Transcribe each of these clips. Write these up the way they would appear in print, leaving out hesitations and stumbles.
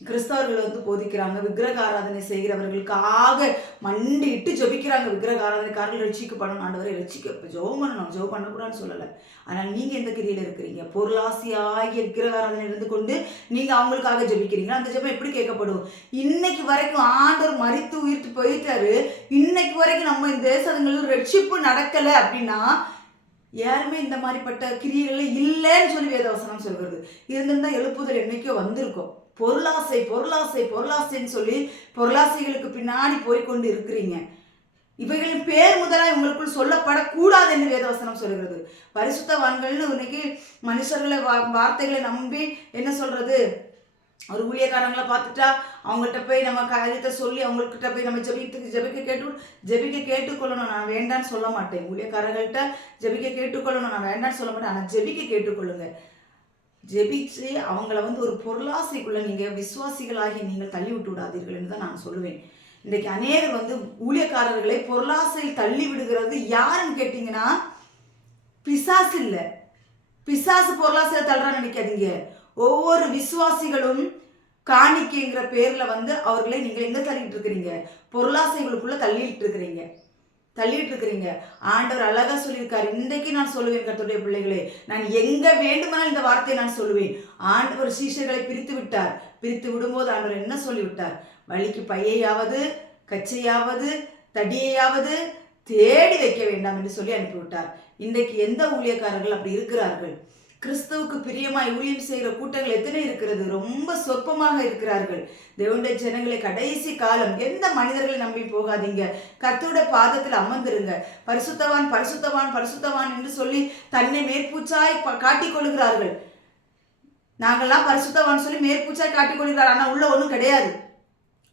கிறிஸ்தவர்கள் போதிக்கிறாங்க, விக்கிரக ஆராதனை செய்கிறவர்களுக்காக மண்டிட்டு ஜெபிக்கிறாங்க. விக்கிரக ஆராதனைக்காரர்கள் ரட்சிக்கப்படணும், ஆண்டவரை ரட்சிக்க ஜெபம் பண்ணணும், ஜெபம் பண்ணக்கூடாதுன்னு சொல்லலை. ஆனால் நீங்கள் எந்த கிரியில் இருக்கிறீங்க? பொருளாசியாகிய விக்கிரக ஆராதனை இருந்து கொண்டு நீங்கள் அவங்களுக்காக ஜெபிக்கிறீங்க. அந்த ஜெபம் எப்படி கேட்கப்படும்? இன்னைக்கு வரைக்கும் ஆண்டவர் மரித்து உயிர்த்து போயிட்டாரு. இன்னைக்கு வரைக்கும் நம்ம இந்த தேசங்களில் ரட்சிப்பு நடக்கலை அப்படின்னா யாருமே இந்த மாதிரிப்பட்ட கிரியைகள் இல்லைன்னு சொல்லி வேதவசனம் சொல்கிறது. இருந்திருந்தா எழுப்புதல் என்னைக்கோ வந்திருக்கும். பொருளாசை பொருளாசை பொருளாசைன்னு சொல்லி பொருளாசைகளுக்கு பின்னாடி போய்கொண்டு இருக்கிறீங்க. இவைகளின் பேர் முதலாக உங்களுக்குள் சொல்லப்படக்கூடாது என்று வேதவசனம் சொல்கிறது. பரிசுத்தவான்கள்னு இன்னைக்கு மனுஷர்களை வார்த்தைகளை நம்பி என்ன சொல்றது, ஒரு ஊழியக்காரங்களை பார்த்துட்டா அவங்கள்ட்ட போய் நம்ம காரியத்தை சொல்லி அவங்கக்கிட்ட போய் நம்ம ஜெபிக்க கேட்டுக்கொள்ளணும். நான் வேண்டான்னு சொல்ல மாட்டேன். ஊழியக்காரர்கள்ட்ட ஜெபிக்க கேட்டுக்கொள்ளணும், நான் வேண்டான்னு சொல்ல மாட்டேன். ஆனால் ஜெபிக்க கேட்டுக்கொள்ளுங்க. ஜெபிச்சு அவங்கள ஒரு பொருளாசைக்குள்ள நீங்கள் விசுவாசிகளாகி நீங்கள் தள்ளி விட்டு விடாதீர்கள் என்று தான் நான் சொல்லுவேன். இன்றைக்கு அநேகர் ஊழியக்காரர்களை பொருளாசையில் தள்ளி விடுகிறது யாருன்னு கேட்டிங்கன்னா, பிசாசு இல்லை. பிசாசு பொருளாசையில் தள்ளுறான்னு நினைக்காதீங்க. ஒவ்வொரு விசுவாசிகளும் காணிக்கைங்கிற பேரில் அவர்களை நீங்கள் எங்கே தள்ளிட்டு இருக்கிறீங்க? பொருளாசைகளுக்குள்ள தள்ளிட்டு இருக்கிறீங்க. ஆண்டவர் அழகா சொல்லியிருக்காரு. இன்றைக்கு நான் சொல்லுவேன், கர்த்தருடைய பிள்ளைகளே, நான் எங்க வேண்டுமானால் இந்த வார்த்தையை நான் சொல்லுவேன். ஆண்டவர் சீஷர்களை பிரித்து விட்டார். பிரித்து விடும்போது ஆண்டவர் என்ன சொல்லிவிட்டார்? வழிக்கு பையையாவது கச்சையாவது தடியையாவது தேடி வைக்க வேண்டாம் என்று சொல்லி அனுப்பிவிட்டார். இன்றைக்கு எந்த ஊழியக்காரர்கள் அப்படி இருக்கிறார்கள்? கிறிஸ்துவுக்கு பிரியமாய் ஊழியம் செய்கிற கூட்டங்கள் எத்தனை இருக்கிறது? ரொம்ப சொற்பமாக இருக்கிறார்கள். தேவனுடைய ஜனங்களை கடைசி காலம் எந்த மனிதர்களை நம்பி போகாதீங்க. கர்த்தருடைய பாதத்தில் அமர்ந்திருங்க. பரிசுத்தவான் பரிசுத்தவான் பரிசுத்தவான் என்று சொல்லி தன்னை மேற்பூச்சாய் காட்டிக் கொள்கிறார்கள். நாங்கள்லாம் பரிசுத்தவான் சொல்லி மேற்பூச்சாய் காட்டிக் கொள்கிறார். ஆனால் உள்ள ஒன்றும் கிடையாது.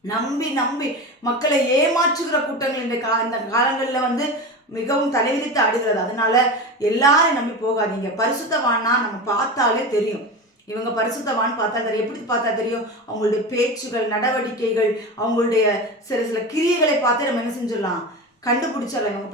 நம்பி நம்பி மக்களை ஏமாற்றுகிற கூட்டங்கள் இந்த காலங்களில் மிகவும் தலைவிரித்து ஆடுகிறது. அதனால எல்லாரும் நம்பி போகாதீங்க. பரிசுத்தவான்னா நம்ம பார்த்தாலே தெரியும். இவங்க பரிசுத்தவான் பார்த்தா தெரியும். எப்படி பார்த்தா தெரியும்? அவங்களுடைய பேச்சுகள், நடவடிக்கைகள், அவங்களுடைய சில கிரியைகளை பார்த்து நம்ம என்ன செஞ்சிடலாம், கண்டுபிடிச்சிடலாம். இவங்க